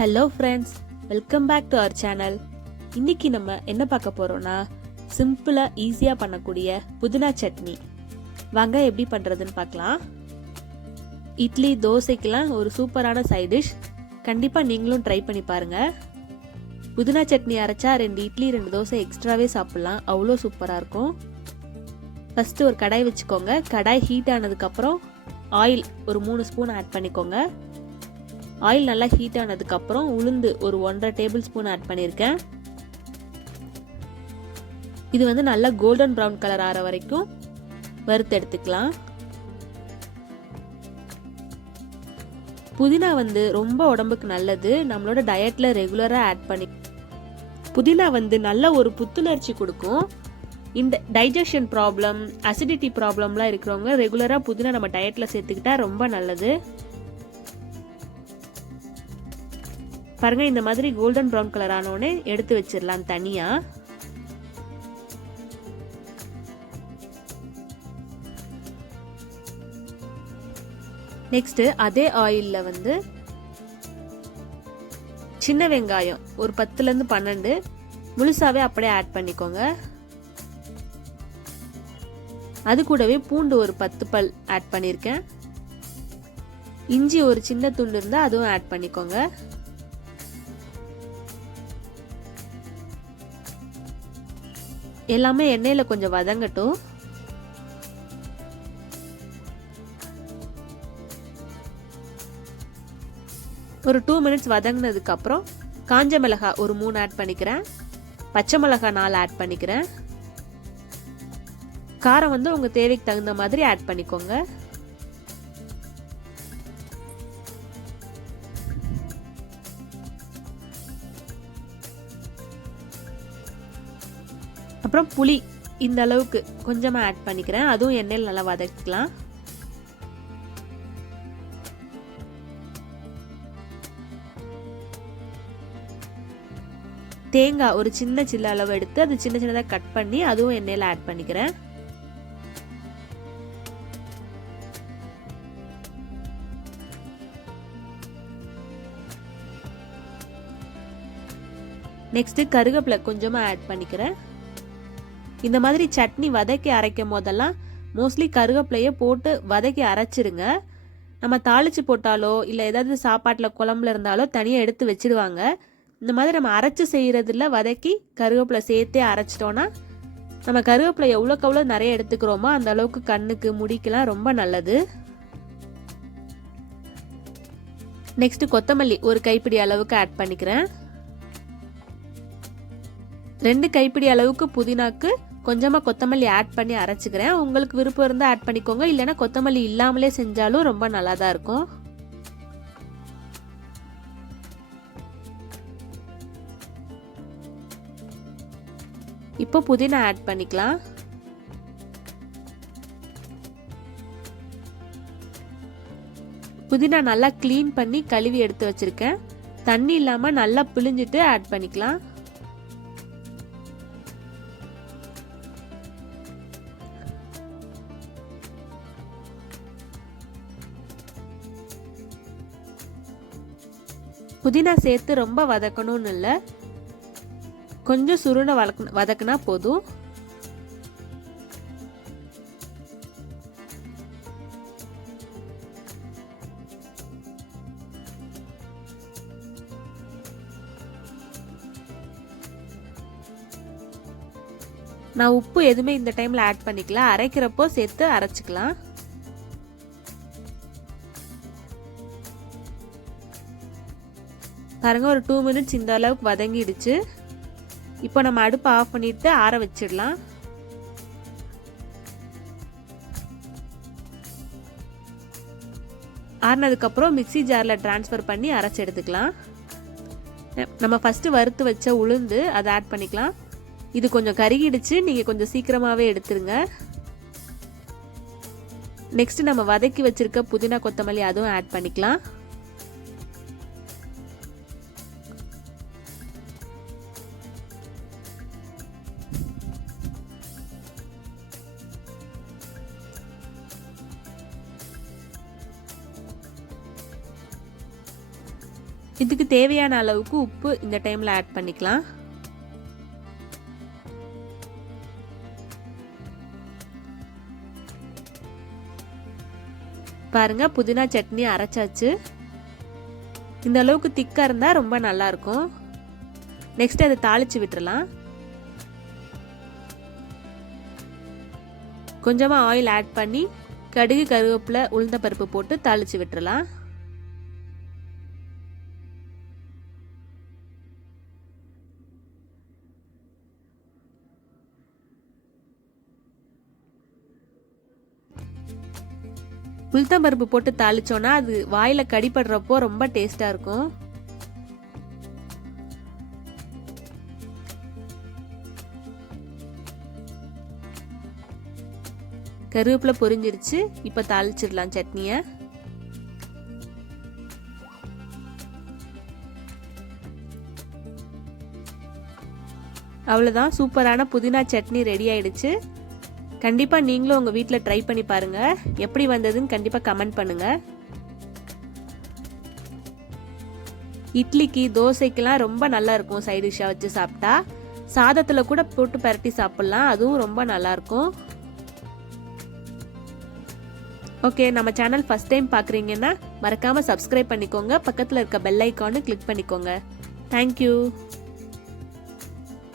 Hello friends, welcome back to our channel. இன்னைக்கு நம்ம என்ன பார்க்க போறோம்னா சிம்பிளாக ஈஸியாக பண்ணக்கூடிய புதினா சட்னி. வாங்க எப்படி பண்ணுறதுன்னு பார்க்கலாம். இட்லி தோசைக்கெல்லாம் ஒரு சூப்பரான சைட் டிஷ். கண்டிப்பாக நீங்களும் ட்ரை பண்ணி பாருங்கள். புதினா சட்னி அரைச்சா 2 இட்லி 2 தோசை எக்ஸ்ட்ராவே சாப்பிட்லாம். அவ்வளோ சூப்பராக இருக்கும். ஃபஸ்ட்டு ஒரு கடாய் வச்சுக்கோங்க. கடாய் ஹீட் ஆனதுக்கப்புறம் ஆயில் ஒரு 3 ஸ்பூன் ஆட் பண்ணிக்கோங்க. ஆயில் நல்லா ஹீட் ஆனதுக்கப்புறம் உளுந்து ஒரு 1.5 டேபிள் ஸ்பூன் ஆட் பண்ணியிருக்கேன். இது வந்து நல்லா கோல்டன் ப்ரௌன் கலர் ஆகிற வரைக்கும் வறுத்து எடுத்துக்கலாம். புதினா வந்து ரொம்ப உடம்புக்கு நல்லது. நம்மளோட டயட்டில் ரெகுலராக ஆட் பண்ணி புதினா வந்து நல்ல ஒரு புத்துணர்ச்சி கொடுக்கும். இந்த டைஜஷன் ப்ராப்ளம், அசிடிட்டி ப்ராப்ளம்லாம் இருக்கிறவங்க ரெகுலராக புதினா நம்ம டயட்டில் சேர்த்துக்கிட்டா ரொம்ப நல்லது. பாருங்க, இந்த மாதிரி கோல்டன் ப்ரௌன் கலர் ஆனோடனே எடுத்து வச்சிடலாம் தனியா. நெக்ஸ்ட் அதே ஆயில்ல வந்து சின்ன வெங்காயம் ஒரு 10லேருந்து 12 முழுசாவே அப்படியே ஆட் பண்ணிக்கோங்க. அது கூடவே பூண்டு ஒரு 10 பல் ஆட் பண்ணியிருக்கேன். இஞ்சி ஒரு சின்ன துண்டு இருந்தால் அதுவும் ஆட் பண்ணிக்கோங்க. எல்லாமே எண்ணெயில் கொஞ்சம் வதங்கட்டும். ஒரு 2 மினிட்ஸ் வதங்கினதுக்கு அப்புறம் காஞ்ச மிளகாய் ஒரு 3 ஆட் பண்ணிக்கிறேன். பச்சை மிளகாய் 4 ஆட் பண்ணிக்கிறேன். காரம் வந்து உங்க தேவைக்கு தகுந்த மாதிரி ஆட் பண்ணிக்கோங்க. அப்புறம் புளி இந்த அளவுக்கு கொஞ்சமாக ஆட் பண்ணிக்கிறேன். அதுவும் எண்ணெயில் நல்லா வதக்கிக்கலாம். தேங்காய் ஒரு சின்ன அளவு எடுத்து அது சின்ன சின்னதாக கட் பண்ணி அதுவும் எண்ணெயில் ஆட் பண்ணிக்கிறேன். நெக்ஸ்ட் கருவேப்பிலை கொஞ்சமாக ஆட் பண்ணிக்கிறேன். இந்த மாதிரி சட்னி வதக்கி அரைக்கும் போதெல்லாம் மோஸ்ட்லி கருவேப்பிலையை போட்டு வதக்கி அரைச்சிருங்க. நம்ம தாளிச்சு போட்டாலோ இல்லை ஏதாவது சாப்பாட்டில் குழம்புல இருந்தாலோ தனியாக எடுத்து வச்சிடுவாங்க. இந்த மாதிரி நம்ம அரைச்சி செய்கிறதுல வதக்கி கருவேப்பிலை சேர்த்தே அரைச்சிட்டோன்னா நம்ம கருவேப்பிலை எவ்வளோக்கு எவ்வளோ நிறைய எடுத்துக்கிறோமோ அந்த அளவுக்கு கண்ணுக்கு முடிக்கெல்லாம் ரொம்ப நல்லது. நெக்ஸ்ட் கொத்தமல்லி ஒரு கைப்பிடி அளவுக்கு ஆட் பண்ணிக்கிறேன். 2 கைப்பிடி அளவுக்கு புதினாக்கு கொஞ்சமாக கொத்தமல்லி ஆட் பண்ணி அரைச்சிக்கிறேன். உங்களுக்கு விருப்பம் இருந்தால் ஆட் பண்ணிக்கோங்க. இல்லைன்னா கொத்தமல்லி இல்லாமலே செஞ்சாலும் ரொம்ப நல்லா தான் இருக்கும். இப்போ புதினா ஆட் பண்ணிக்கலாம். புதினா நல்லா க்ளீன் பண்ணி கழுவி எடுத்து வச்சிருக்கேன். தண்ணி இல்லாமல் நல்லா பிழிஞ்சிட்டு ஆட் பண்ணிக்கலாம். புதினா சேர்த்து ரொம்ப வதக்கணும்னு இல்லை, கொஞ்சம் சுருண வதக்குனா போதும். நான் உப்பு எதுவுமே இந்த டைம்ல ஆட் பண்ணிக்கல, அரைக்கிறப்போ சேர்த்து அரைச்சிக்கலாம். பாருங்க, ஒரு 2 மினிட்ஸ் இந்த அளவுக்கு வதங்கிடுச்சு. இப்போ நம்ம அடுப்பை ஆஃப் பண்ணிட்டு ஆற வச்சிடலாம். ஆறினதுக்கப்புறம் மிக்ஸி ஜாரில் ட்ரான்ஸ்ஃபர் பண்ணி அரைச்சி எடுத்துக்கலாம். நம்ம ஃபஸ்ட்டு வறுத்து வச்ச உளுந்து அதை ஆட் பண்ணிக்கலாம். இது கொஞ்சம் கருகிடுச்சு, நீங்கள் கொஞ்சம் சீக்கிரமாகவே எடுத்துருங்க. நெக்ஸ்ட் நம்ம வதக்கி வச்சிருக்க புதினா கொத்தமல்லி அதுவும் ஆட் பண்ணிக்கலாம். இதுக்கு தேவையான அளவுக்கு உப்பு இந்த டைமில் ஆட் பண்ணிக்கலாம். பாருங்க, புதினா சட்னி அரைச்சாச்சு. இந்த அளவுக்கு திக்காக இருந்தால் ரொம்ப நல்லா இருக்கும். நெக்ஸ்ட் அதை தாளிச்சு விட்டுறலாம். கொஞ்சமாக ஆயில் ஆட் பண்ணி கடுகு, கருவேப்பிலை, உளுந்த பருப்பு போட்டு தாளிச்சு விட்டுறலாம். உளுத்தம் பருப்பு போட்டு தாளிச்சோன்னா அது வாயில கடிப்படுறப்போ ரொம்ப டேஸ்டா இருக்கும். கருவேப்பிலை பொரிஞ்சிருச்சு. இப்ப தாளிச்சிடலாம் சட்னியை. அவ்வளோதான், சூப்பரான புதினா சட்னி ரெடி ஆயிடுச்சு. கண்டிப்பாக நீங்களும் உங்கள் வீட்டில் ட்ரை பண்ணி பாருங்கள். எப்படி வந்ததுன்னு கண்டிப்பாக கமெண்ட் பண்ணுங்கள். இட்லிக்கு, தோசைக்கெல்லாம் ரொம்ப நல்லா இருக்கும். சைட் டிஷ்ஷாக வச்சு சாப்பிட்டா சாதத்தில் கூட போட்டு பரட்டி சாப்பிட்லாம். அதுவும் ரொம்ப நல்லாயிருக்கும். ஓகே, நம்ம சேனல் ஃபர்ஸ்ட் டைம் பார்க்குறீங்கன்னா மறக்காமல் சப்ஸ்கிரைப் பண்ணிக்கோங்க. பக்கத்தில் இருக்க பெல் ஐக்கானு கிளிக் பண்ணிக்கோங்க. தேங்க்யூ.